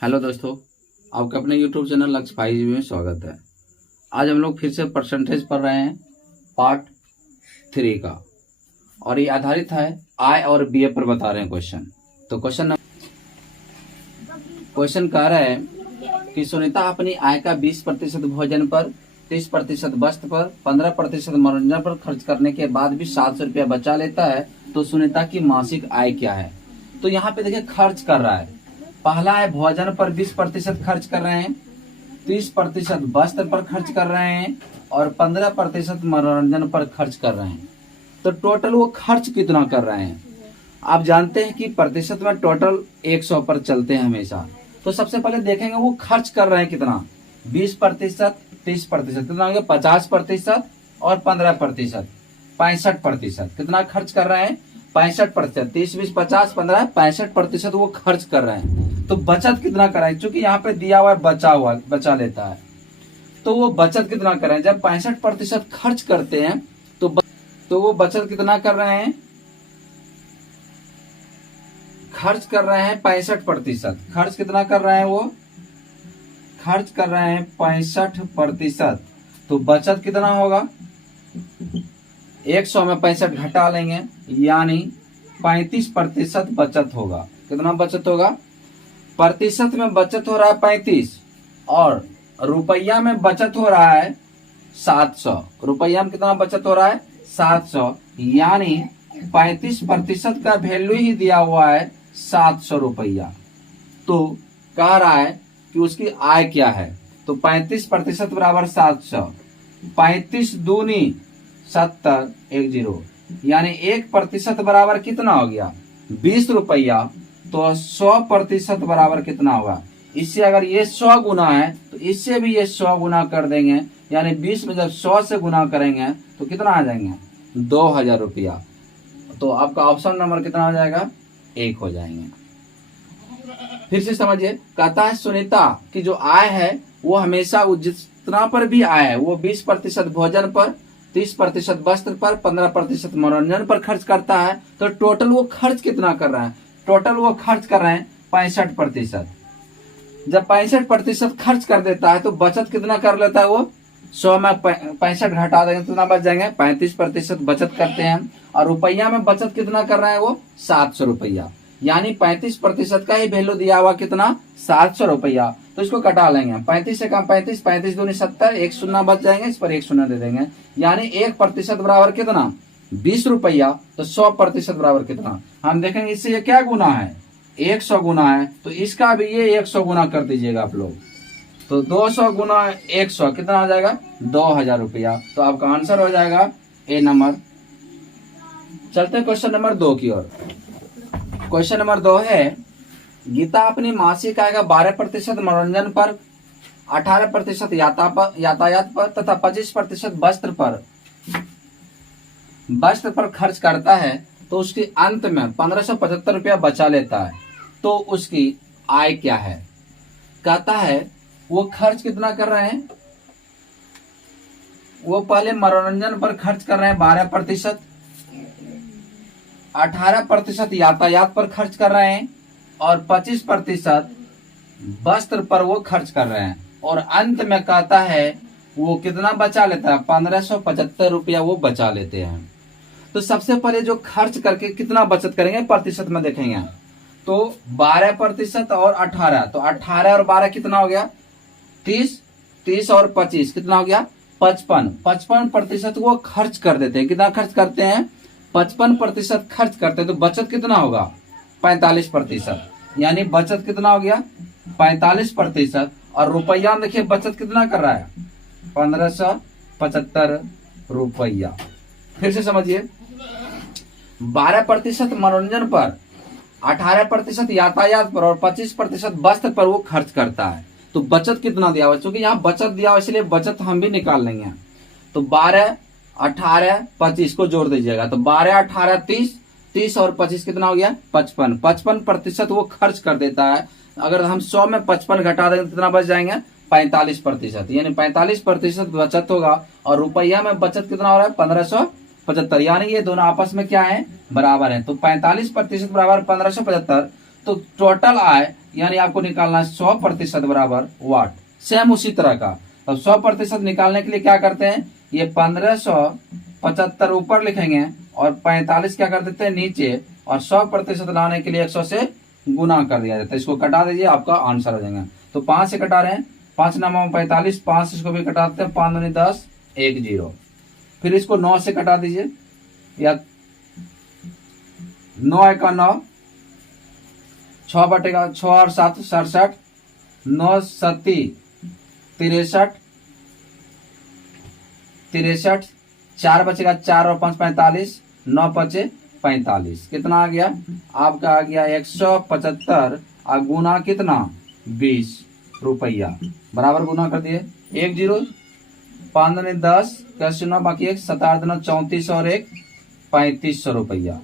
Hello दोस्तों, आपका अपने YouTube चैनल लक्ष्य 5G में स्वागत है। आज हम लोग फिर से परसेंटेज पढ़ रहे हैं पार्ट 3 का, और ये आधारित है आय और व्यय पर बता रहे हैं क्वेश्चन। तो क्वेश्चन कह रहा है कि सुनीता अपनी आय का 20% भोजन पर, 30% वस्त्र पर, 15% मनोरंजन पर खर्च करने के बाद भी 700 रुपया बचा लेता है। तो सुनीता की मासिक आय क्या है? तो यहाँ पे देखिए खर्च कर रहा है। पहला है भोजन पर 20% खर्च कर रहे हैं, 30% वस्त्र पर खर्च कर रहे हैं और 15% मनोरंजन पर खर्च कर रहे हैं। तो टोटल वो खर्च कितना कर रहे हैं? आप जानते हैं कि प्रतिशत में टोटल 100 पर चलते हैं हमेशा। तो सबसे पहले देखेंगे वो खर्च कर रहे हैं कितना। 20%, 30%, कितना हो गया? 50% और 15%, 65%। कितना खर्च कर रहे हैं? 65%। 30, 20, 50, 15, 65% वो खर्च कर रहे हैं। तो बचत कितना कराएं? क्योंकि यहाँ पे दिया हुआ है बचा लेता है, तो वो बचत कितना करें? जब 65% खर्च करते हैं तो वो बचत कितना कर रहे हैं? खर्च कर रहे हैं 65%। खर्च कितना कर रहे हैं? वो खर्च कर रहे हैं 65%। तो बचत कितना होगा? 100 में 65 घटा लेंगे, यानी 35% बचत होगा। कितना बचत होगा? प्रतिशत में बचत हो रहा है 35 और रुपया में बचत हो रहा है 700। रुपया में कितना बचत हो रहा है? 700, यानी 35% का वैल्यू ही दिया हुआ है 700 रुपया। तो कह रहा है कि उसकी आय क्या है। तो 35% बराबर 700, 35 दूनी 70, 10, यानी 1% बराबर कितना हो गया? 20 रुपया। तो 100% बराबर कितना होगा? इससे अगर ये 100 गुना है तो इससे भी ये 100 गुना कर देंगे, यानी 20 में जब 100 से गुना करेंगे तो कितना आ जाएंगे? 2000 रुपया। तो आपका ऑप्शन नंबर कितना हो जाएगा? 1 हो जाएंगे। फिर से समझिए, कहता है सुनीता की जो आय है वो हमेशा जितना पर भी आय है वो 20% भोजन पर, 30% वस्त्र पर, 15% मनोरंजन पर खर्च करता है। तो टोटल वो खर्च कितना कर रहा है? टोटल वो खर्च कर रहे हैं 65%। जब 65% खर्च कर देता है तो बचत कितना कर लेता है? वो 100 में 65 घटा देंगे तो कितना बच जाएंगे? 35% बचत करते हैं। और रुपया में बचत कितना कर रहे हैं? वो 700 रुपया, यानी 35% का ही वैल्यू दिया हुआ कितना? 700 रुपया। तो इसको कटा लेंगे, 35 से कम 35, 35 दूनी 70, 1 शून्य बच जाएंगे, इस पर 1 शून्य दे देंगे, यानी 1% बराबर कितना? 20 रुपया। तो 100% बराबर कितना? हम देखेंगे इससे ये क्या गुना है? 100 गुना है, तो इसका भी ये 100 गुना कर दीजिएगा आप लोग। तो 200 गुना 100 कितना हो जाएगा? 2000 रुपया। तो आपका आंसर हो जाएगा ए नंबर। चलते क्वेश्चन नंबर 2 की ओर। क्वेश्चन नंबर 2 है, गीता अपनी मासिक आय का 12% मनोरंजन पर, 18% यातायात पर तथा 25% वस्त्र पर खर्च करता है। तो उसके अंत में 1575 रुपया बचा लेता है। तो उसकी आय क्या है? कहता है वो खर्च कितना कर रहे हैं? वो पहले मनोरंजन पर खर्च कर रहे हैं 12%, 18% यातायात पर खर्च कर रहे हैं और 25% वस्त्र पर वो खर्च कर रहे हैं। और अंत में कहता है वो कितना बचा लेता है? 1575 रुपया वो बचा लेते हैं। तो सबसे पहले जो खर्च करके कितना बचत करेंगे प्रतिशत में देखेंगे। तो 12% और 18, तो 18 और 12 कितना हो गया? 30, 30 और 25 कितना हो गया? 55। 55% वो खर्च कर देते हैं। कितना खर्च करते हैं? 55% खर्च करते हैं। तो बचत कितना होगा? 45%, यानी बचत कितना हो गया? 45%। और रुपया देखिए बचत कितना कर रहा है? 1575 रुपया। फिर से समझिए, 12% मनोरंजन पर, 18% यातायात पर और 25% वस्त्र पर वो खर्च करता है। तो बचत कितना दिया हुआ? क्योंकि यहाँ बचत दिया हुआ इसलिए बचत हम भी निकाल लेंगे। तो 12, 18, 25 को जोड़ दीजिएगा। तो 12, 18, 30, 30 और 25 कितना हो गया? 55। 55% वो खर्च कर देता है। अगर हम 100 में 55 घटा देंगे तो कितना बच जाएंगे? 45%, यानी 45% बचत होगा। और रुपया में बचत कितना हो रहा है? 1575, यानी ये दोनों आपस में क्या है? बराबर है। तो 45% बराबर 1575। तो टोटल आय यानी आपको निकालना है 100% बराबर वाट। सेम उसी तरह का, तो 100% निकालने के लिए क्या करते हैं, ये 1575 ऊपर लिखेंगे और 45 क्या कर देते हैं नीचे, और 100% लाने के लिए 100 से गुना कर दिया जाता है। इसको कटा दीजिए, आपका आंसर हो जाएगा। तो 5 से कटा रहे हैं, 5 9 45, 5 इसको भी कटाते हैं, 5 दूनी 10, 1 0। फिर इसको 9 से कटा दीजिए, या 9 1 9, 6 बटेगा 6 और 7 67, 9 7 63, 4 बचेगा 4 और 5 45, 9 5 45, कितना आ गया आपका, आ गया 175 और गुना कितना 20 रुपया, बराबर गुना कर दिए 1 0, 5 दूनी 10, 10 9 बाकी 1, 7 8 9 34 और 1 3500 रुपया,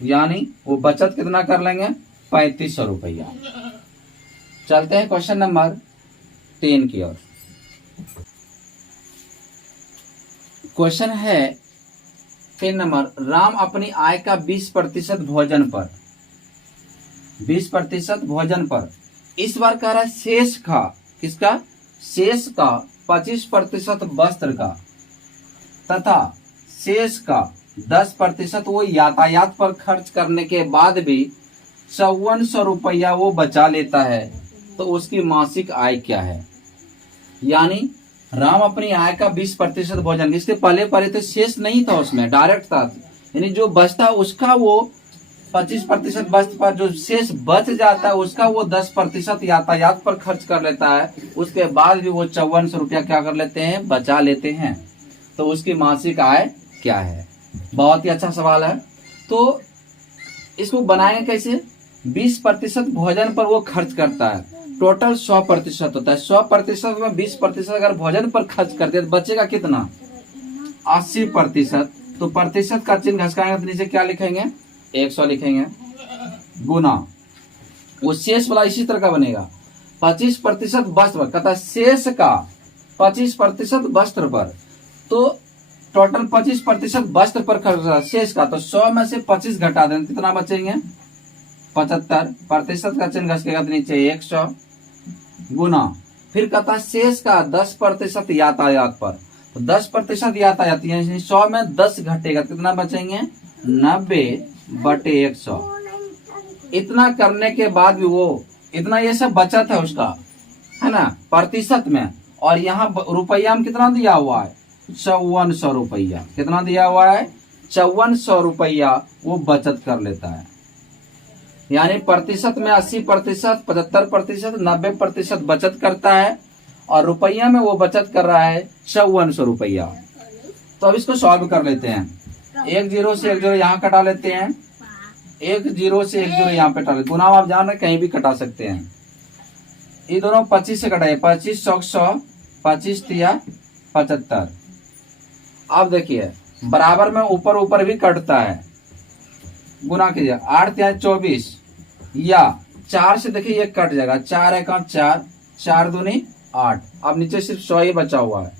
यानी वो बचत कितना कर लेंगे 3500 रुपया। चलते हैं क्वेश्चन नंबर 10 की ओर। क्वेश्चन है 10 नंबर, राम अपनी आय का 20% भोजन पर, 20% भोजन पर, इस बार कह रहा है शेष का, किसका, शेष का 25% वस्त्र का, तथा शेष का 10% वो यातायात पर खर्च करने के बाद भी 5400 रुपया वो बचा लेता है, तो उसकी मासिक आय क्या है। यानी राम अपनी आय का 20% भोजन, इसके पहले तो शेष नहीं था, उसमें डायरेक्ट था, यानी जो बचता उसका वो 25% वस्त्र पर, जो शेष बच जाता है उसका वो 10% यातायात पर खर्च कर लेता है, उसके बाद भी वो 5400 रुपया क्या कर लेते हैं, बचा लेते हैं, तो उसकी मासिक आय क्या है। बहुत ही अच्छा सवाल है। तो इसको बनाएंगे कैसे, 20% भोजन पर वो खर्च करता है, टोटल 100% होता है, 100% में 20% अगर भोजन पर खर्च करते हैं तो बचेगा कितना 80%, तो प्रतिशत का चिन्ह घसकाएंगे तो नीचे क्या लिखेंगे 100 लिखेंगे, गुना वो शेष वाला इसी तरह का बनेगा 25% वस्त्र पर, कहता शेष का 25% वस्त्र पर, तो टोटल 25% वस्त्र पर खर्च शेष का, तो 100 में से 25 घटा दें कितना बचेंगे 75, प्रतिशत का चिन्ह घसकेगा तो नीचे 100, गुना फिर कहता शेष का 10% यातायात पर, तो 10% यातायात, यानी 100 में 10 घटेगा, कितना बचेंगे 90/100। इतना करने के बाद भी वो इतना, ये सब बचत है उसका, है ना, प्रतिशत में, और यहाँ रुपया में कितना दिया हुआ है 5400 रुपया, कितना दिया हुआ है 5400 रुपया वो बचत कर लेता है। यानी प्रतिशत में 80%, 75%, 90% बचत करता है, और रुपया में वो बचत कर रहा है 5400 रुपया। तो अब इसको सॉल्व कर लेते हैं, 1 0 से 1 0 यहाँ कटा लेते हैं, 1 0 से 1 0 यहाँ पे कटा लेते, गुना आप जान रहे कहीं भी कटा सकते हैं। ये दोनों 25 से कटाए, 25 100, 25 तिया 75। अब देखिए बराबर में ऊपर ऊपर भी कटता है, गुना कीजिए 8 तिया 24, या 4 से देखिए ये कट जाएगा, 4 1 4, 4 दूनी 8, अब नीचे सिर्फ 100 ही बचा हुआ है।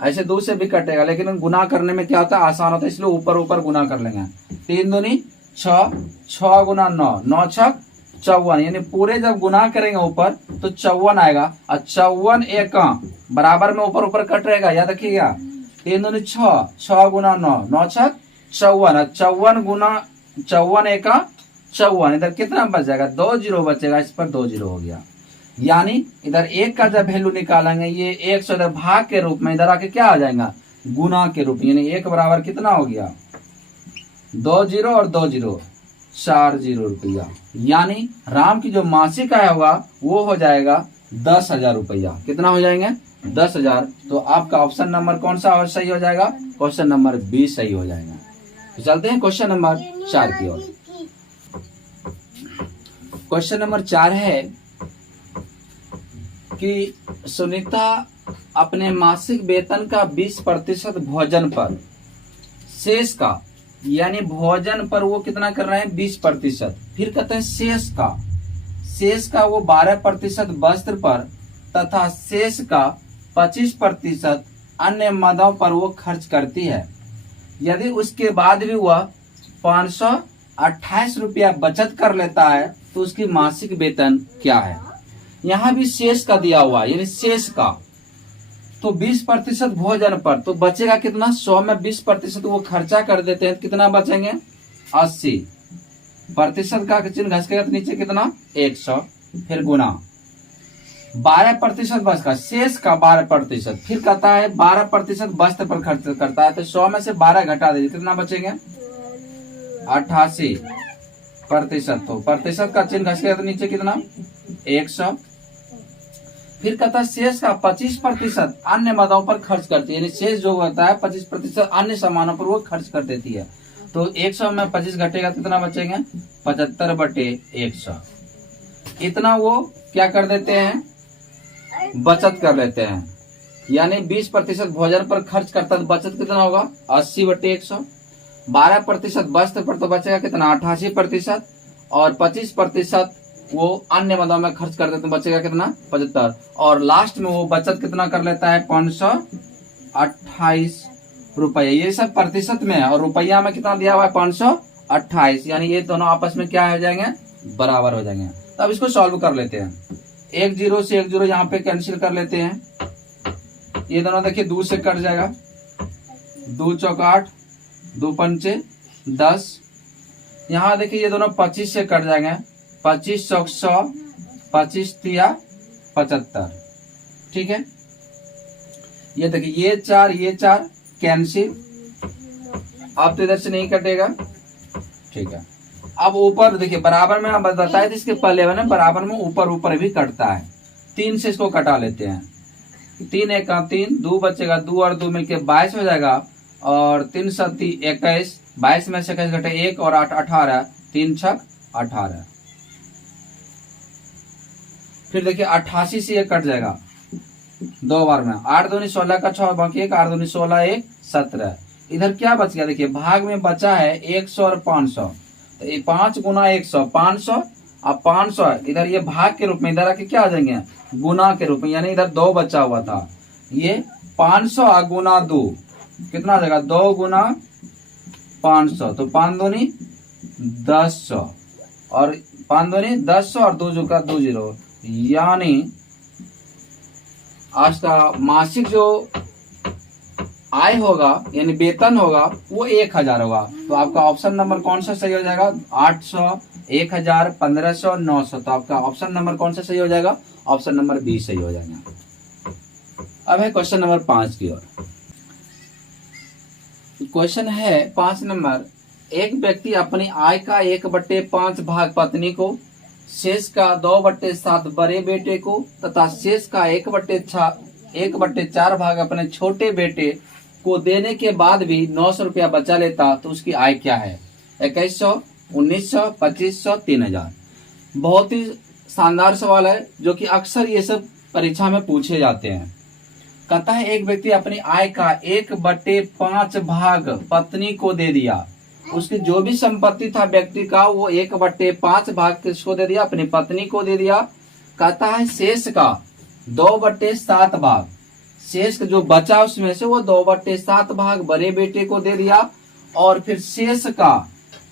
ऐसे 2 से भी कटेगा, लेकिन गुना करने में क्या होता है आसान होता है, इसलिए ऊपर ऊपर गुना कर लेंगे। 3 दूनी 6, 6 गुना 9, 9 6 54, यानी पूरे जब गुना करेंगे ऊपर तो 54 आएगा, और 54 1 बराबर में ऊपर ऊपर कट रहेगा, याद रखिएगा। 3 दूनी 6, 6 गुना 9, 9 6 54, 54 गुना 54 1 54, इधर कितना बच जाएगा 2 0 बचेगा, इस पर 2 0 हो गया। यानी इधर 1 का जब वैल्यू निकालेंगे, ये 100 इधर भाग के रूप में, इधर आके क्या आ जाएगा गुना के रूप में, यानी 1 बराबर कितना हो गया 2 0 और 2 0 4 0 रुपया। यानी राम की जो मासिक आय होगा वो हो जाएगा 10,000 रुपया। कितना हो जाएंगे 10,000। तो आपका ऑप्शन नंबर कौन सा सही हो जाएगा, क्वेश्चन नंबर 20 सही हो जाएगा। तो चलते हैं क्वेश्चन नंबर 4 की ओर। क्वेश्चन नंबर 4 है कि सुनीता अपने मासिक वेतन का 20% भोजन पर, शेष का, यानी भोजन पर वो कितना कर रहे हैं 20%, फिर कहते हैं शेष का वो 12% वस्त्र पर, तथा शेष का 25% अन्य मदों पर वो खर्च करती है। यदि उसके बाद भी वह 528 रुपया बचत कर लेता है तो तो उसकी मासिक वेतन क्या है। यहाँ भी शेष का दिया हुआ है, यानी शेष का। तो 20% भोजन पर तो बचेगा कितना, 100 में 20% वो खर्चा कर देते हैं, कितना बचेंगे 80%। का चिन्ह घसकेगा तो नीचे कितना 100, फिर गुना 12% बचता, शेष का 12%, फिर कहता है 12% वस्त्र पर खर्च करता है, तो 100 में से 12 घटा दीजिए, कितना बचेंगे 88%। तो प्रतिशत का चिन्ह घसकेगा तो नीचे कितना 100। फिर कहता है शेष का 25% अन्य मदों पर खर्च करती है, यानी शेष जो होता है 25% अन्य सामानों पर वो खर्च कर देती है। तो 100 में 25 घटेगा कितना बचेंगे 75/100। इतना वो क्या कर देते हैं, बचत कर लेते हैं। यानी 20% भोजन पर खर्च करता है तो बचत कितना होगा 80/100। 12% वस्त्र पर तो बचेगा कितना 88%, और 25% वो अन्य मदों में खर्च कर देते तो बचेगा कितना 75, और लास्ट में वो बचत कितना कर लेता है 528 रुपये। ये सब प्रतिशत में है, और रुपया में कितना दिया हुआ है 528, यानी ये दोनों आपस में क्या हो जाएंगे, बराबर हो जाएंगे। तो अब इसको सॉल्व कर लेते हैं। 1 0 से 1 0 यहाँ पे कैंसिल कर लेते हैं। ये दोनों देखिए 2 से कट जाएगा, 2 चौक 8, 2 पंचे 10। यहाँ देखिए ये दोनों 25 से कट जाएंगे, 25 चौक 100, 25 तिया 75। ठीक है, ये देखिए ये 4 कैंसिल, अब तो इधर से नहीं कटेगा। ठीक है, अब ऊपर देखिए बराबर में बताया था इसके पहले में बराबर में ऊपर भी कटता है। 3 से इसको कटा लेते हैं, 3 1 3, 2 बचेगा, 2 और 2 मिलके 22 हो जाएगा, और 3 7 21, 22 में से 21 घटे 1 और 8 18, 3 6 18। फिर देखिए 88 से ये कट जाएगा 2 बार में, 8 दूनी 16 का 6 बाकी 1, 8 दूनी 16 1 17। इधर क्या बच गया, देखिए भाग में बचा है 100 और 500, तो ये 5 गुना 100 500, अब 500 इधर ये भाग के रूप में, इधर आके क्या आ जाएंगे गुना के रूप में, यानी इधर 2 बचा हुआ था। ये 500 गुना 2 कितना आ जाएगा 2 गुना 500, तो 5 दूनी 1000, और 5 दूनी 1000 और 2 का 2 0, यानी आज का मासिक जो आय होगा यानी वेतन होगा वो 1000 होगा। तो आपका ऑप्शन नंबर कौन सा सही हो जाएगा, 800, 1000, 1500, 900। तो आपका ऑप्शन नंबर कौन सा सही हो जाएगा, ऑप्शन नंबर बी सही हो जाएगा। अब है क्वेश्चन नंबर 5 की ओर। क्वेश्चन है 5 नंबर, एक व्यक्ति अपनी आय का 1/5 भाग पत्नी को, शेष का 2/7 बड़े बेटे को तथा शेष का 1/4 भाग अपने छोटे बेटे को देने के बाद भी 900 रुपया बचा लेता, तो उसकी आय क्या है। 2100, 1900, 2500, 3000। बहुत ही शानदार सवाल है जो कि अक्सर ये सब परीक्षा में पूछे जाते हैं। कहता है एक व्यक्ति अपनी आय का 1/5 भाग पत्नी को दे दिया, उसकी जो भी संपत्ति था व्यक्ति का वो 1/5 भाग किसको दे दिया, अपनी पत्नी को दे दिया। कहता है शेष का 2/7 भाग, शेष जो बचा उसमें से वो 2/7 भाग बड़े बेटे को दे दिया, और फिर शेष का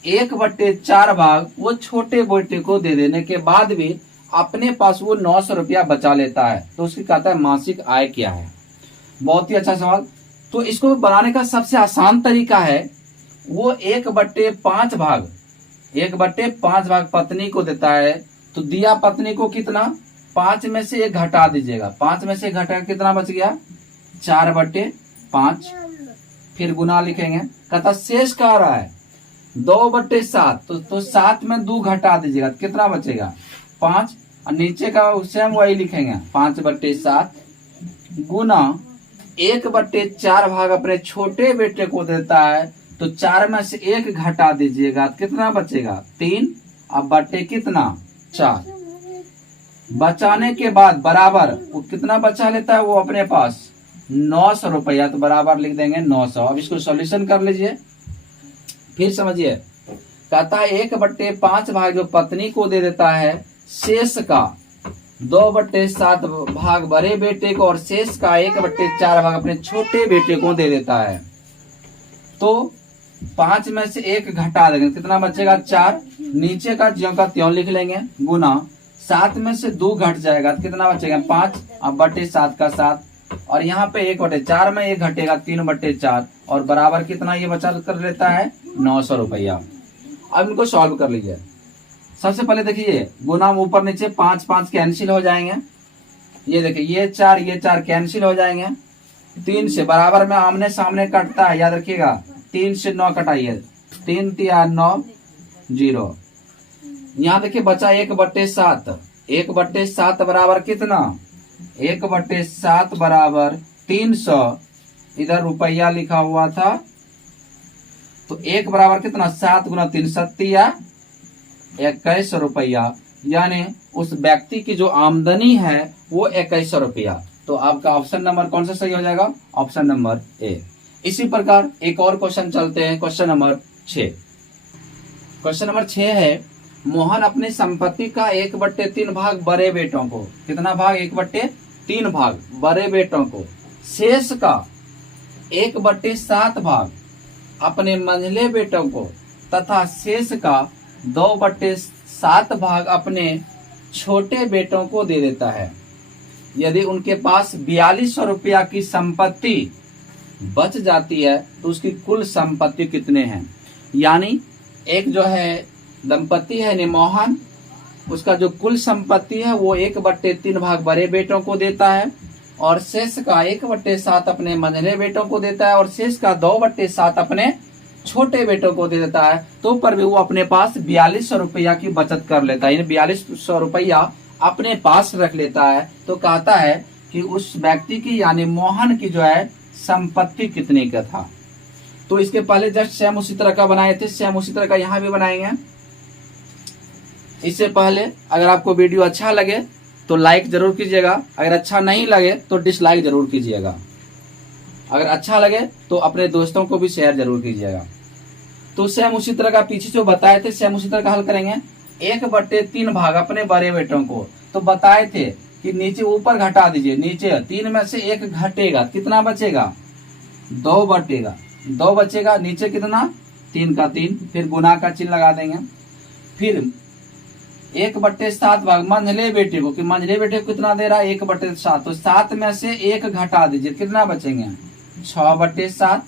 1/4 भाग वो छोटे बेटे को दे देने के बाद भी अपने पास वो 900 रुपया बचा लेता है। तो उसकी कहता है मासिक आय क्या है। बहुत ही अच्छा सवाल। तो इसको बनाने का सबसे आसान तरीका है, वो 1/5 भाग पत्नी को देता है, तो दिया पत्नी को कितना, 5 में से 1 घटा दीजिएगा, 5 में से 1 घटा कितना बच गया 4/5, फिर गुना लिखेंगे। कहता शेष का आ रहा है 2/7, तो 7 में 2 घटा दीजिएगा, कितना बचेगा 5, और नीचे का सेम वही लिखेंगे 5/7 गुना 1/4 भाग अपने छोटे बेटे को देता है, तो 4 में से 1 घटा दीजिएगा, कितना बचेगा 3, अब बटे कितना 4। बचाने के बाद बराबर वो कितना बचा लेता है वो अपने पास 900 रुपया, तो बराबर लिख देंगे 900। अब इसको सॉल्यूशन कर लीजिए, फिर समझिए। कहता है 1/5 भाग जो पत्नी को दे देता है, शेष का 2/7 भाग बड़े बेटे को, और शेष का 1/4 भाग अपने छोटे बेटे को दे देता है। तो 5 में से 1 घटा देंगे, कितना बचेगा 4, नीचे का ज्यों का त्यों लिख लेंगे, गुना 7 में से 2 घट जाएगा, कितना बचेगा 5, अब बटे 7 का 7, और यहाँ पे 1/4 में 1 घटेगा 3/4, और बराबर कितना ये बचा कर लेता है 900 रुपया। अब इनको सॉल्व कर लीजिए। सबसे पहले देखिए गुना ऊपर नीचे 5 5 कैंसिल हो जाएंगे, ये देखिए ये 4 कैंसिल हो जाएंगे, 3 से बराबर में आमने सामने कटता है, याद रखिएगा 3 से 9 कटाइए, 3 3 9 0। यहाँ देखिए बचा 1/7, 1/7 बराबर कितना, 1/7 बराबर 300, इधर रुपया लिखा हुआ था, तो 1 बराबर कितना 7 गुना 3 सत्तिया 2100 रुपया, यानी उस व्यक्ति की जो आमदनी है वो 2100 रुपया। तो आपका ऑप्शन नंबर कौन सा सही हो जाएगा, ऑप्शन नंबर ए। इसी प्रकार एक और क्वेश्चन चलते हैं, क्वेश्चन नंबर 6। क्वेश्चन नंबर 6 है, मोहन अपनी संपत्ति का 1/3 भाग बड़े बेटों को, कितना भाग 1/3 भाग बड़े बेटों को, शेष का 1/7 भाग अपने मंझले बेटों को तथा शेष का 2/7 भाग अपने छोटे बेटों को दे देता है। यदि उनके पास 4200 रुपया की संपत्ति बच जाती है तो उसकी कुल संपत्ति कितने हैं। यानी एक जो है दंपति है मोहन, उसका जो कुल संपत्ति है वो 1/3 भाग बड़े बेटों को देता है और शेष का 1/7 अपने मंझले बेटों को देता है और शेष का 2/7 अपने छोटे बेटों को दे देता है। तो पर भी वो अपने पास 4200 रुपया की बचत कर लेता है, यानी 4200 रुपया अपने पास रख लेता है। तो कहता है कि उस व्यक्ति की यानी मोहन की जो है संपत्ति कितने का था। तो इसके पहले जस्ट सेम उसी तरह का बनाए थे, सेम उसी तरह का यहाँ भी बनाएंगे। इससे पहले अगर आपको वीडियो अच्छा लगे तो लाइक जरूर कीजिएगा, अगर अच्छा नहीं लगे तो डिसलाइक जरूर कीजिएगा, अगर अच्छा लगे तो अपने दोस्तों को भी शेयर जरूर कीजिएगा। तो सेम उसी तरह का पीछे जो बताए थे सेम उसी तरह का हल करेंगे। 1/3 भाग अपने बड़े बेटों को, तो बताए थे कि नीचे ऊपर घटा दीजिए, नीचे 3 में से 1 घटेगा, कितना बचेगा 2 बटेगा, 2 बचेगा, नीचे कितना 3 का 3, फिर गुना का चिन्ह लगा देंगे। फिर 1/7 भाग मंझले बेटे को, कि मंझले बेटे को कितना दे रहा है 1/7, तो 7 में से 1 घटा दीजिए, कितना बचेंगे 6/7,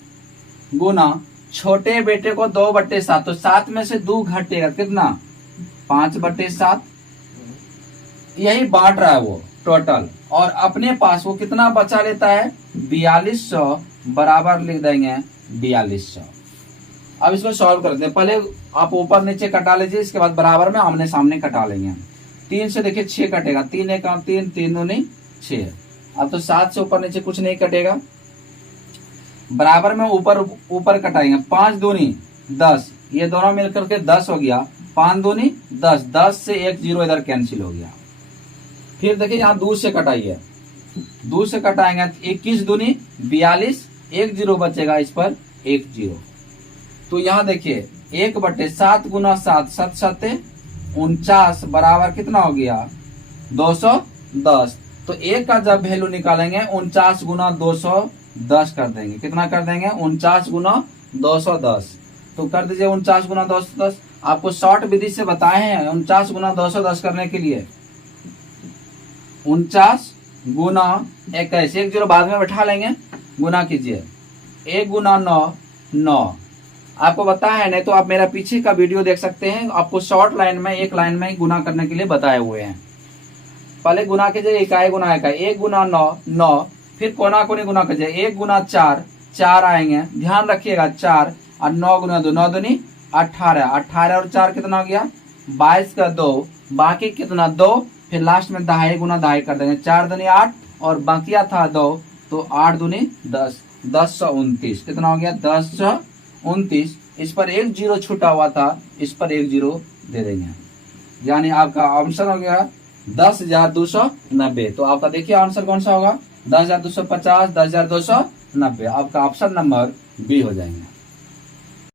गुना छोटे बेटे को 2/7, तो 7 में से 2 घटेगा, कितना 5/7। यही बांट रहा है वो टोटल, और अपने पास वो कितना बचा लेता है 4200, बराबर लिख देंगे 4200। अब इसको सॉल्व करते हैं। पहले आप ऊपर नीचे कटा लीजिए, इसके बाद बराबर में आमने सामने कटा लेंगे। 3 से देखिए 6 कटेगा, 3 1 3, 3 दूनी 6। अब तो 7 से ऊपर नीचे कुछ नहीं कटेगा, बराबर में ऊपर कटाएंगे। 5 दूनी 10, ये दोनों मिलकर के 10 हो गया, 5 दूनी 10, 10 से 1 0 इधर कैंसिल हो गया। फिर देखिए यहाँ 2 से कटाइए, 2 से कटाएंगे 21 दूनी 42, 1 0 बचेगा, इस पर 1 0। तो यहाँ देखिए 1/7 गुना 7, 7 7 49, बराबर कितना हो गया 210। तो 1 का जब वैल्यू निकालेंगे 49 गुना 210 कर देंगे, कितना कर देंगे 49 गुना 210। तो कर दीजिए 49 गुना 210। आपको शॉर्ट विधि से बताए हैं 49 गुना 210 करने के लिए। 49 गुना 21, 1 0 बाद में बैठा लेंगे, गुना कीजिए 1 गुना 9 9। आपको बताया है, नहीं तो आप मेरा पीछे का वीडियो देख सकते हैं, आपको शॉर्ट लाइन में एक लाइन में गुना करने के लिए बताए हुए हैं। पहले गुना कीजिए, इकाई गुना इकाई, 1 गुना 9 9, फिर कोना कोनी गुना कीजिए, 1 गुना 4 4 आएंगे, ध्यान रखिएगा 4, और 9 गुना 2 9 दूनी 18, 18 और 4 कितना हो गया 22 का 2, बाकी कितना 2, फिर लास्ट में 10 गुना 10 कर देंगे, 4 दूनी 8 और बाकिया था 2, तो 8 दूनी 10, 1029, कितना हो गया 1029। इस पर 1 0 छूटा हुआ था, इस पर 1 0 दे देंगे, यानी आपका आंसर हो गया 10,290। तो आपका देखिए आंसर कौन सा होगा 10,250, 10,290। आपका ऑप्शन नंबर बी हो जाएंगे।